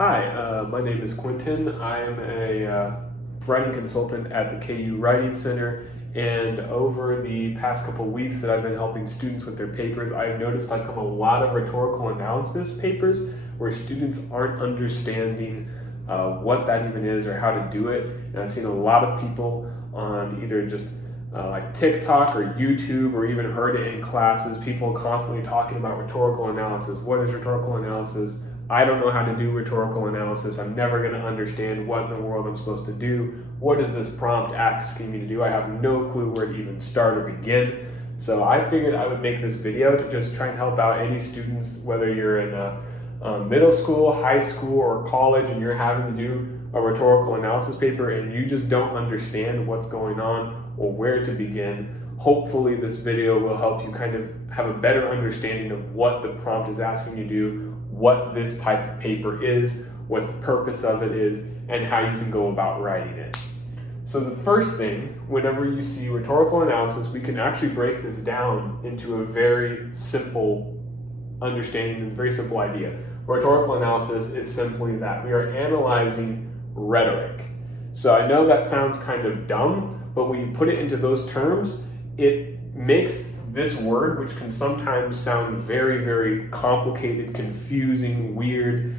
Hi, my name is Quentin. I am a writing consultant at the KU Writing Center, and over the past couple of weeks that I've been helping students with their papers, I've noticed I've come a lot of rhetorical analysis papers where students aren't understanding what that even is or how to do it. And I've seen a lot of people on either just like TikTok or YouTube, or even heard it in classes, people constantly talking about rhetorical analysis. What is rhetorical analysis? I don't know how to do rhetorical analysis. I'm never going to understand what in the world I'm supposed to do. What is this prompt asking me to do? I have no clue where to even start or begin. So I figured I would make this video to just try and help out any students, whether you're in middle school, high school, or college, and you're having to do a rhetorical analysis paper and you just don't understand what's going on or where to begin. Hopefully this video will help you kind of have a better understanding of what the prompt is asking you to do, what this type of paper is, what the purpose of it is, and how you can go about writing it. So the first thing, whenever you see rhetorical analysis, we can actually break this down into a very simple understanding and very simple idea. Rhetorical analysis is simply that we are analyzing rhetoric. So I know that sounds kind of dumb, but when you put it into those terms, it makes this word, which can sometimes sound very, very complicated, confusing, weird,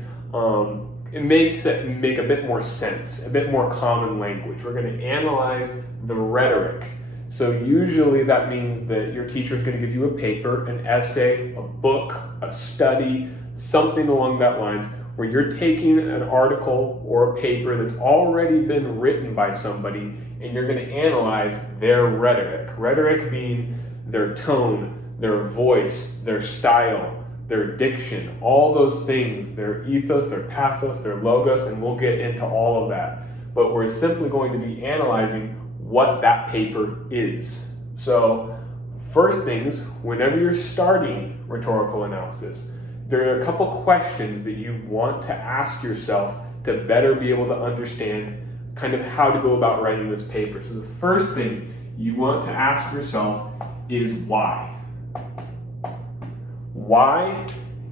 it makes it make a bit more sense, a bit more common language. We're going to analyze the rhetoric. So usually that means that your teacher is going to give you a paper, an essay, a book, a study, something along that lines, where you're taking an article or a paper that's already been written by somebody and you're going to analyze their rhetoric. Rhetoric being their tone, their voice, their style, their diction, all those things, their ethos, their pathos, their logos, and we'll get into all of that. But we're simply going to be analyzing what that paper is. So first things, whenever you're starting rhetorical analysis, there are a couple questions that you want to ask yourself to better be able to understand kind of how to go about writing this paper. So the first thing you want to ask yourself is why. Why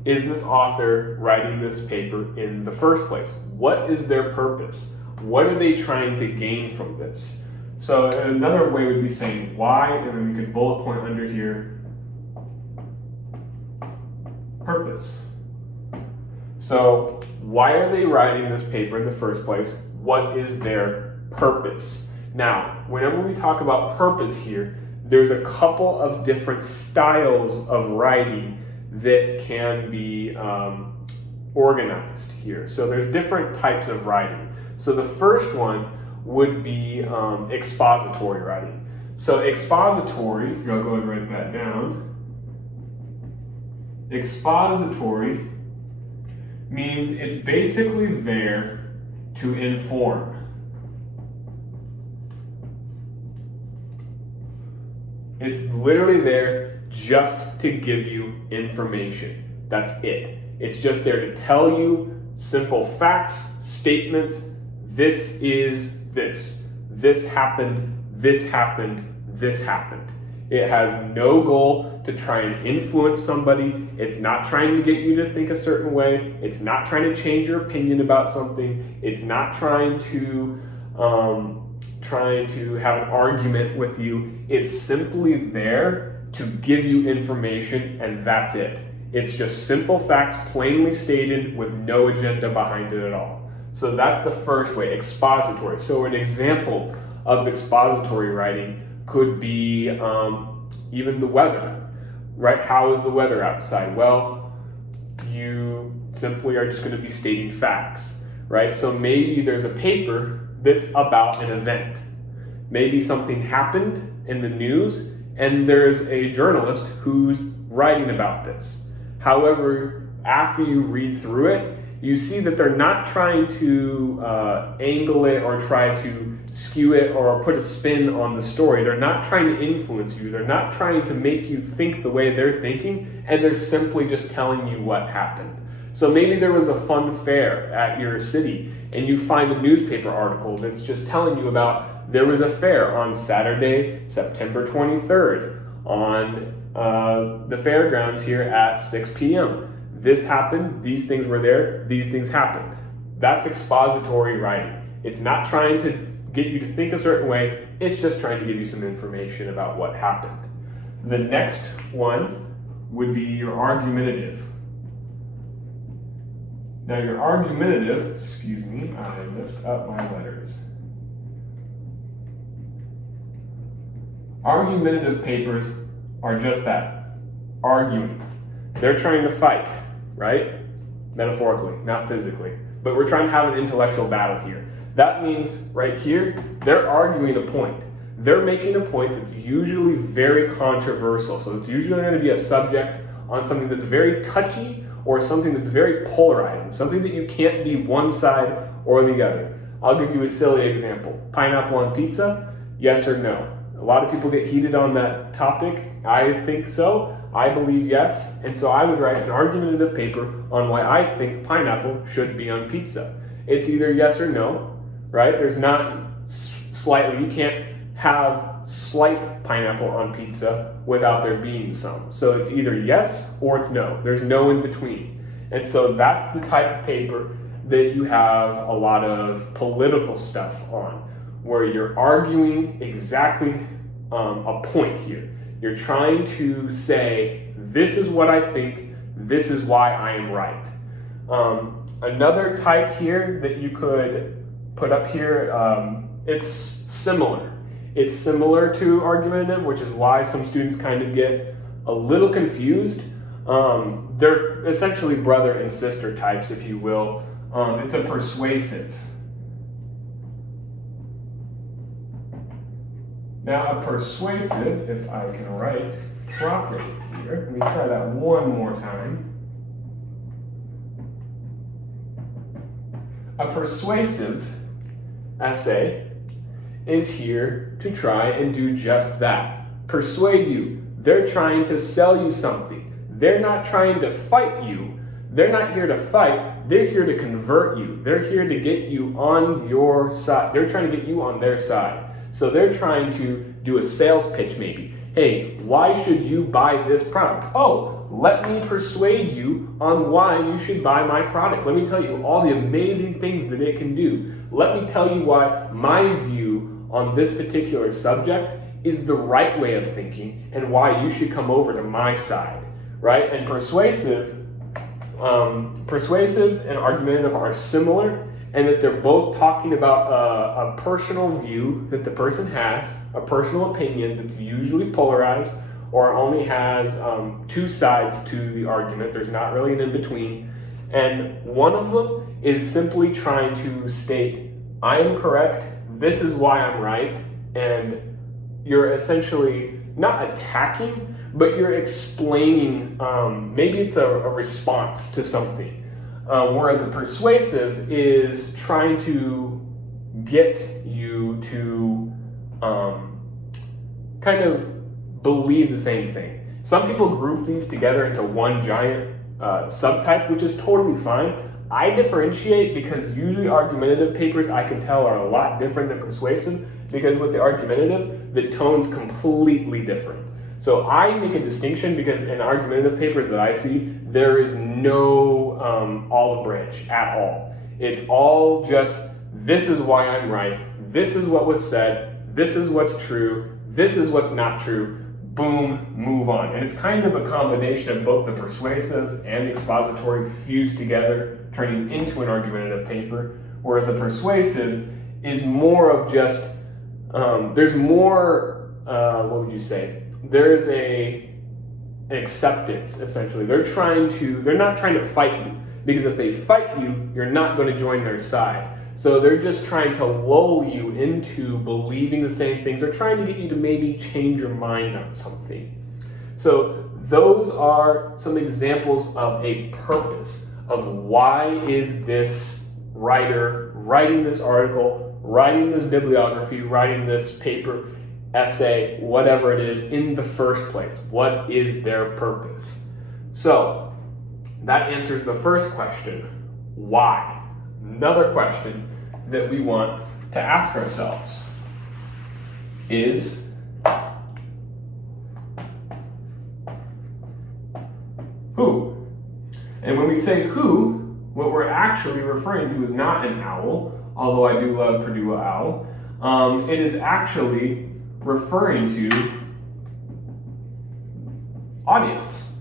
is this author writing this paper in the first place? What is their purpose? What are they trying to gain from this? So another way would be saying why, and then we could bullet point under here, purpose. So why are they writing this paper in the first place? What is their purpose? Now, whenever we talk about purpose here, there's a couple of different styles of writing that can be organized here. So there's different types of writing. So the first one would be expository writing. So expository, I'll go ahead and write that down. Expository means it's basically there to inform. It's literally there just to give you information. That's it. It's just there to tell you simple facts, statements. This is this. This happened, this happened, this happened. It has no goal to try and influence somebody. It's not trying to get you to think a certain way. It's not trying to change your opinion about something. It's not trying to have an argument with you. It's simply there to give you information, and that's it. It's just simple facts, plainly stated, with no agenda behind it at all. So that's the first way, expository. So an example of expository writing could be even the weather, right? How is the weather outside? Well, you simply are just going to be stating facts, right? So maybe there's a paper that's about an event. Maybe something happened in the news and there's a journalist who's writing about this. However, after you read through it, you see that they're not trying to angle it or try to skew it or put a spin on the story. They're not trying to influence you. They're not trying to make you think the way they're thinking, and they're simply just telling you what happened. So maybe there was a fun fair at your city, and you find a newspaper article that's just telling you about there was a fair on Saturday, September 23rd on the fairgrounds here at 6 p.m. This happened, these things were there, these things happened. That's expository writing. It's not trying to get you to think a certain way, it's just trying to give you some information about what happened. The next one would be your argumentative. Now your argumentative, excuse me, I messed up my letters. Argumentative papers are just that, arguing. They're trying to fight, right? Metaphorically, not physically. But we're trying to have an intellectual battle here. That means right here, they're arguing a point. They're making a point that's usually very controversial. So it's usually going to be a subject on something that's very touchy or something that's very polarizing, something that you can't be one side or the other. I'll give you a silly example. Pineapple on pizza, yes or no? A lot of people get heated on that topic. I think so. I believe yes. And so I would write an argumentative paper on why I think pineapple should be on pizza. It's either yes or no, right? There's not slightly, you can't have slight pineapple on pizza without there being some. So it's either yes or it's no. There's no in between. And so that's the type of paper that you have a lot of political stuff on, where you're arguing exactly a point here. You're trying to say, this is what I think, this is why I am right. Another type here that you could put up here, it's similar. It's similar to argumentative, which is why some students kind of get a little confused. They're essentially brother and sister types, if you will. It's a persuasive. Now a persuasive, if I can write properly here, let me try that one more time. A persuasive essay is here to try and do just that. Persuade you. They're trying to sell you something. They're not trying to fight you. They're not here to fight. They're here to convert you. They're here to get you on your side. They're trying to get you on their side. So they're trying to do a sales pitch maybe. Hey, why should you buy this product? Oh, let me persuade you on why you should buy my product. Let me tell you all the amazing things that it can do. Let me tell you why my view on this particular subject is the right way of thinking and why you should come over to my side, right? And persuasive and argumentative are similar, and that they're both talking about a personal view that the person has, a personal opinion that's usually polarized or only has two sides to the argument. There's not really an in-between. And one of them is simply trying to state, I am correct, this is why I'm right, and you're essentially not attacking, but you're explaining, maybe it's a response to something. Whereas a persuasive is trying to get you to kind of believe the same thing. Some people group these together into one giant subtype, which is totally fine. I differentiate because usually argumentative papers I can tell are a lot different than persuasive, because with the argumentative, the tone's completely different. So I make a distinction because in argumentative papers that I see, there is no olive branch at all. It's all just, this is why I'm right, this is what was said, this is what's true, this is what's not true, boom, move on. And it's kind of a combination of both the persuasive and the expository fused together, turning into an argumentative paper, whereas the persuasive is more of just, there's more, what would you say? There's an acceptance, essentially. They're not trying to fight you, because if they fight you, you're not going to join their side. So they're just trying to lull you into believing the same things. They're trying to get you to maybe change your mind on something. So those are some examples of a purpose of why is this writer writing this article, writing this bibliography, writing this paper, essay, whatever it is, in the first place. What is their purpose? So that answers the first question, why? Another question that we want to ask ourselves is, who? And when we say who, what we're actually referring to is not an owl, although I do love Purdue Owl. It is actually referring to audience.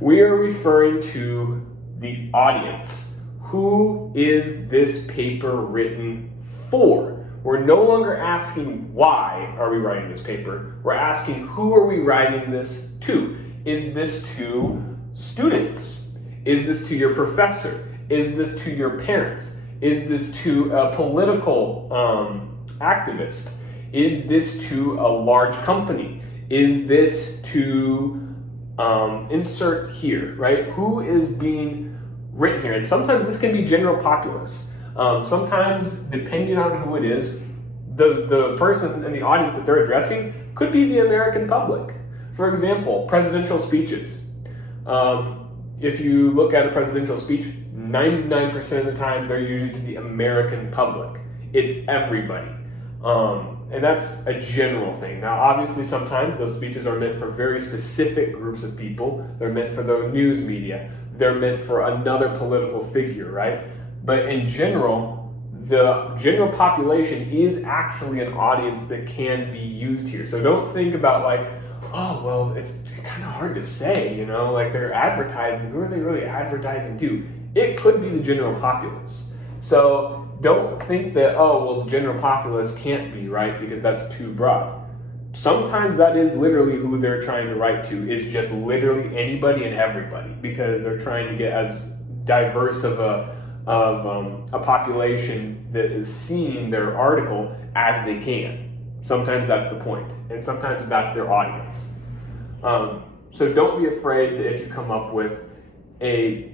We are referring to the audience. Who is this paper written for? We're no longer asking why are we writing this paper. We're asking who are we writing this to? Is this to students? Is this to your professor? Is this to your parents? Is this to a political activist? Is this to a large company? Is this to insert here, right? Who is being written here? And sometimes this can be general populace. Sometimes, depending on who it is, the person in the audience that they're addressing could be the American public. For example, presidential speeches. If you look at a presidential speech, 99% of the time they're usually to the American public. It's everybody. And that's a general thing. Now, obviously, sometimes those speeches are meant for very specific groups of people. They're meant for the news media. They're meant for another political figure, right? But in general, the general population is actually an audience that can be used here. So don't think about like, oh, well, it's kind of hard to say, you know, like they're advertising. Who are they really advertising to? It could be the general populace. So don't think that, oh, well, the general populace can't be, right, because that's too broad. Sometimes that is literally who they're trying to write to, is just literally anybody and everybody, because they're trying to get as diverse of a population that is seeing their article as they can. Sometimes that's the point, and sometimes that's their audience. So don't be afraid that if you come up with a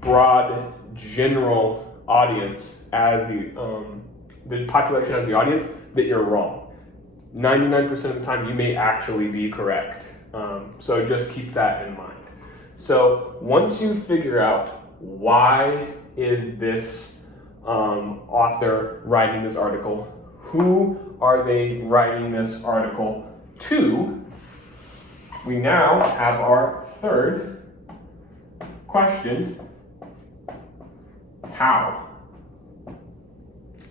broad, general audience as the population as the audience, that you're wrong. 99% of the time you may actually be correct. So just keep that in mind. So once you figure out why is this author writing this article, who are they writing this article to, we now have our third question. How?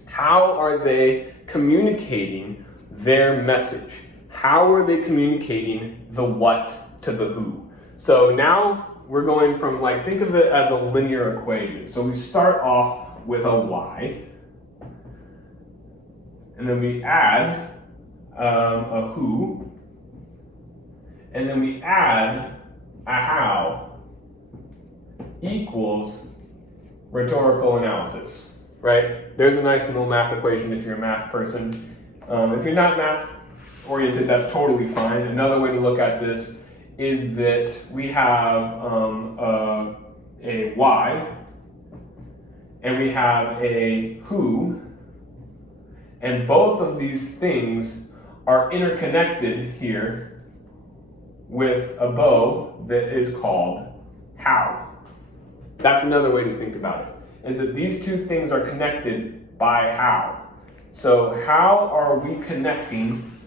How are they communicating their message? How are they communicating the what to the who? So now we're going from, like, think of it as a linear equation. So we start off with a why, and then we add a who, and then we add a how equals rhetorical analysis, right? There's a nice little math equation if you're a math person. If you're not math oriented, that's totally fine. Another way to look at this is that we have a why, and we have a who, and both of these things are interconnected here with a bow that is called how. That's another way to think about it, is that these two things are connected by how. So how are we connecting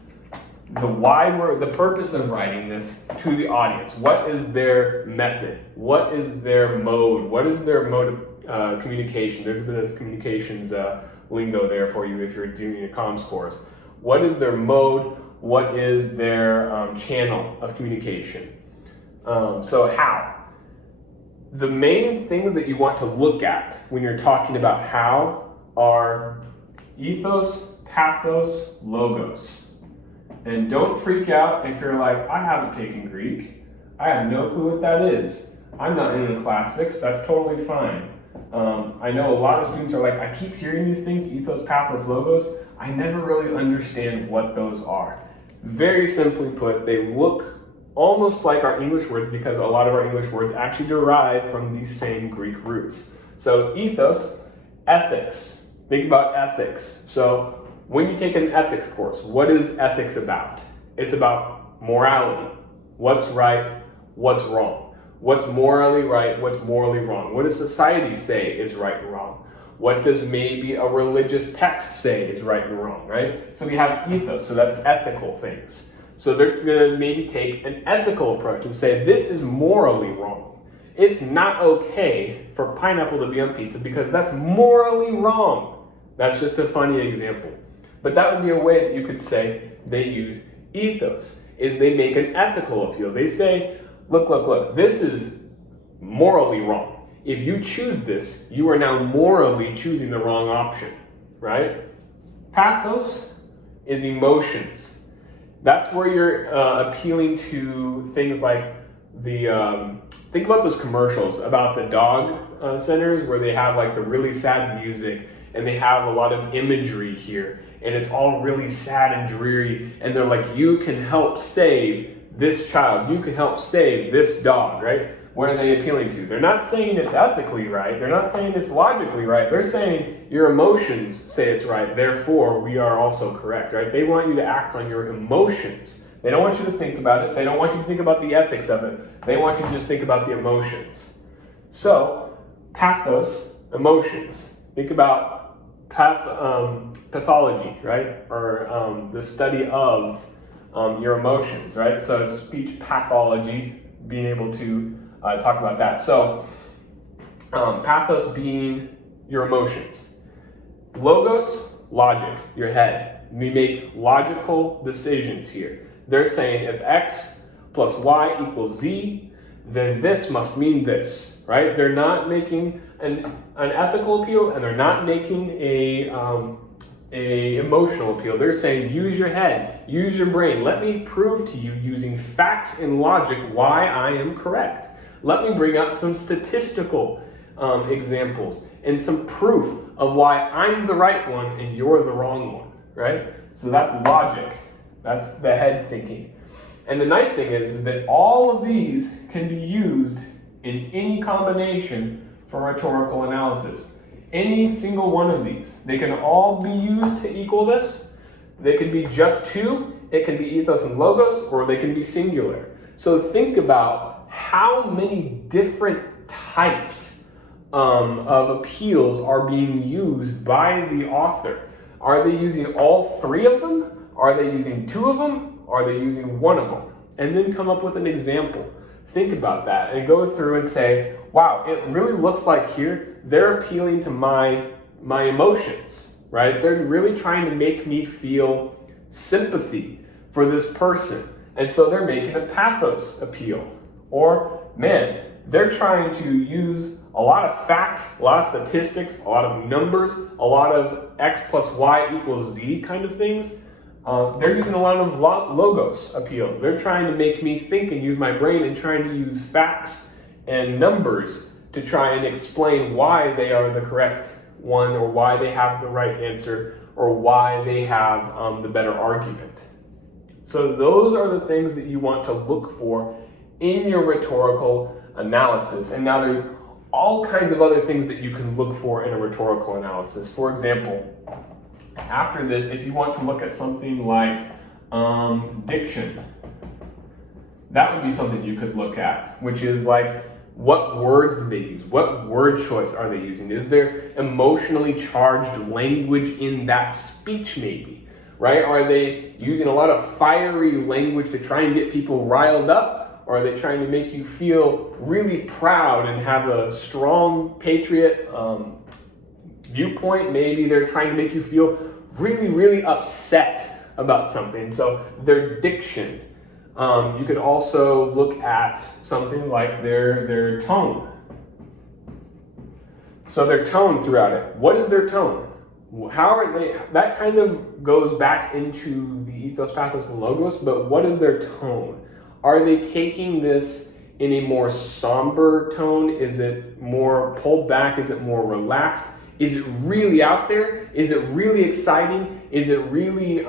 the purpose of writing this to the audience? What is their method? What is their mode? What is their mode of communication? There's a bit of communications lingo there for you if you're doing a comms course. What is their mode? What is their channel of communication? So how? The main things that you want to look at when you're talking about how are ethos, pathos, logos. And don't freak out if you're like, I haven't taken Greek. I have no clue what that is. I'm not in the classics. That's totally fine. I know a lot of students are like, I keep hearing these things, ethos, pathos, logos. I never really understand what those are. Very simply put, they look almost like our English words because a lot of our English words actually derive from these same Greek roots. So ethos, ethics. Think about ethics. So when you take an ethics course, what is ethics about? It's about morality. What's right, what's wrong. What's morally right, what's morally wrong. What does society say is right and wrong? What does maybe a religious text say is right and wrong, right? So we have ethos, so that's ethical things. So they're going to maybe take an ethical approach and say, this is morally wrong. it's not okay for pineapple to be on pizza because that's morally wrong. That's just a funny example. But that would be a way that you could say they use ethos, is they make an ethical appeal. They say, look, this is morally wrong. If you choose this, you are now morally choosing the wrong option, right? Pathos is emotions. That's where you're appealing to things like think about those commercials about the dog centers where they have like the really sad music and they have a lot of imagery here and it's all really sad and dreary and they're like, you can help save this child, you can help save this dog, right? What are they appealing to? They're not saying it's ethically right, they're not saying it's logically right, they're saying your emotions say it's right, therefore we are also correct, right? They want you to act on your emotions. They don't want you to think about it, they don't want you to think about the ethics of it, they want you to just think about the emotions. So, pathos, emotions. Think about pathology, right? Or the study of your emotions, right? So speech pathology, being able to talk about that. So pathos being your emotions. Logos, logic, your head. We make logical decisions here. They're saying if X plus Y equals Z, then this must mean this, right? They're not making an ethical appeal and they're not making a emotional appeal. They're saying use your head, use your brain. Let me prove to you using facts and logic why I am correct. Let me bring out some statistical examples and some proof of why I'm the right one and you're the wrong one, right? So that's logic. That's the head thinking. And the nice thing is that all of these can be used in any combination for rhetorical analysis. Any single one of these. They can all be used to equal this. They could be just two. It can be ethos and logos, or they can be singular. So think about how many different types of appeals are being used by the author. Are they using all three of them? Are they using two of them? Are they using one of them? And then come up with an example. Think about that and go through and say, wow, it really looks like here they're appealing to my emotions, right? They're really trying to make me feel sympathy for this person. And so they're making a pathos appeal. Or, man, they're trying to use a lot of facts, a lot of statistics, a lot of numbers, a lot of X plus Y equals Z kind of things. They're using a lot of logos appeals. They're trying to make me think and use my brain and trying to use facts and numbers to try and explain why they are the correct one or why they have the right answer or why they have the better argument. So those are the things that you want to look for in your rhetorical analysis. And now there's all kinds of other things that you can look for in a rhetorical analysis. For example, after this, if you want to look at something like diction, that would be something you could look at, which is like, what words do they use? What word choice are they using? Is there emotionally charged language in that speech maybe, right? Are they using a lot of fiery language to try and get people riled up? Or are they trying to make you feel really proud and have a strong patriot viewpoint? Maybe they're trying to make you feel really, really upset about something. So their diction. You could also look at something like their tone. So their tone throughout it. What is their tone? How are they? That kind of goes back into the ethos, pathos, and logos, but what is their tone? Are they taking this in a more somber tone? Is it more pulled back? Is it more relaxed? Is it really out there? Is it really exciting? Is it really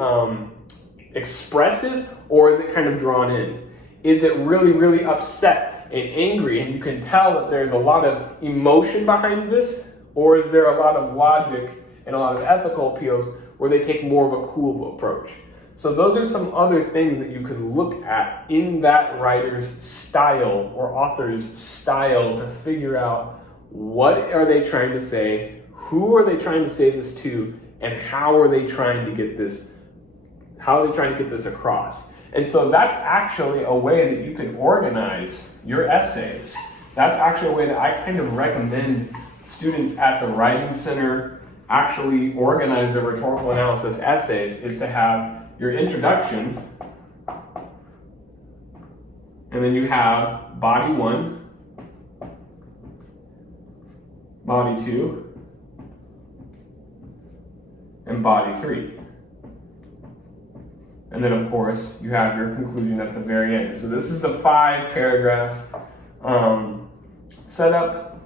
expressive? Or is it kind of drawn in? Is it really, really upset and angry? And you can tell that there's a lot of emotion behind this? Or is there a lot of logic and a lot of ethical appeals where they take more of a cool approach? So those are some other things that you could look at in that writer's style or author's style to figure out what are they trying to say, who are they trying to say this to, and how are they trying to get this across. And so that's actually a way that you can organize your essays That's actually a way that I kind of recommend students at the Writing Center actually organize their rhetorical analysis essays, is to have your introduction, and then you have body 1, body 2, and body 3. And then, of course, you have your conclusion at the very end. So this is the 5-paragraph setup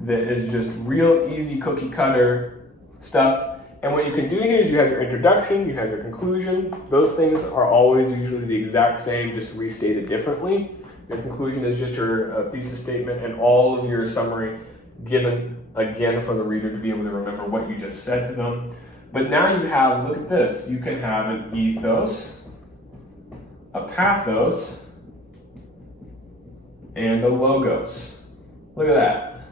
that is just real easy cookie cutter stuff. And what you can do here is you have your introduction, you have your conclusion. Those things are always usually the exact same, just restated differently. Your conclusion is just your thesis statement and all of your summary given again for the reader to be able to remember what you just said to them. But now you have, look at this, you can have an ethos, a pathos, and a logos. Look at that.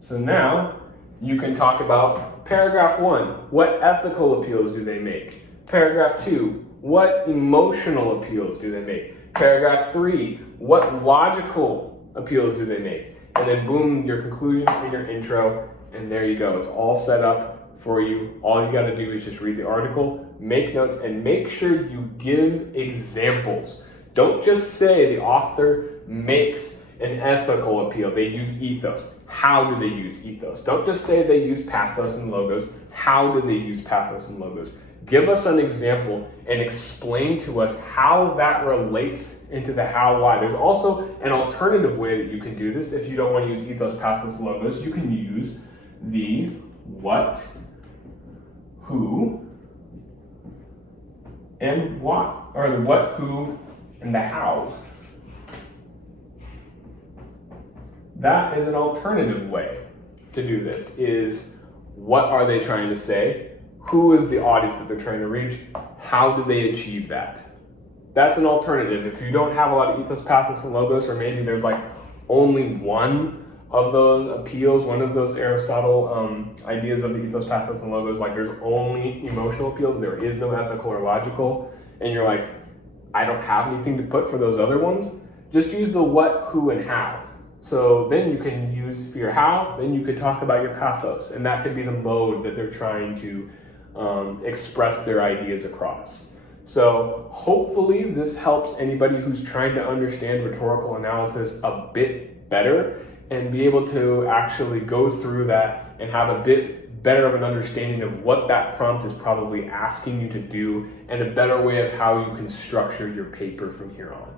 So now you can talk about paragraph 1, what ethical appeals do they make? Paragraph 2, what emotional appeals do they make? Paragraph 3, what logical appeals do they make? And then boom, your conclusion and your intro, and there you go. It's all set up for you. All you got to do is just read the article, make notes, and make sure you give examples. Don't just say the author makes an ethical appeal. They use ethos. How do they use ethos? Don't just say they use pathos and logos. How do they use pathos and logos? Give us an example and explain to us how that relates into the how, why. There's also an alternative way that you can do this. If you don't want to use ethos, pathos, logos, you can use the what, who, and why, or the what, who, and the how. That is an alternative way to do this, is what are they trying to say? Who is the audience that they're trying to reach? How do they achieve that? That's an alternative. If you don't have a lot of ethos, pathos, and logos, or maybe there's like only one of those appeals, one of those Aristotle ideas of the ethos, pathos, and logos, like there's only emotional appeals, there is no ethical or logical, and you're like, I don't have anything to put for those other ones, just use the what, who, and how. So then you can use for your how, then you could talk about your pathos, and that could be the mode that they're trying to express their ideas across. So hopefully this helps anybody who's trying to understand rhetorical analysis a bit better and be able to actually go through that and have a bit better of an understanding of what that prompt is probably asking you to do and a better way of how you can structure your paper from here on.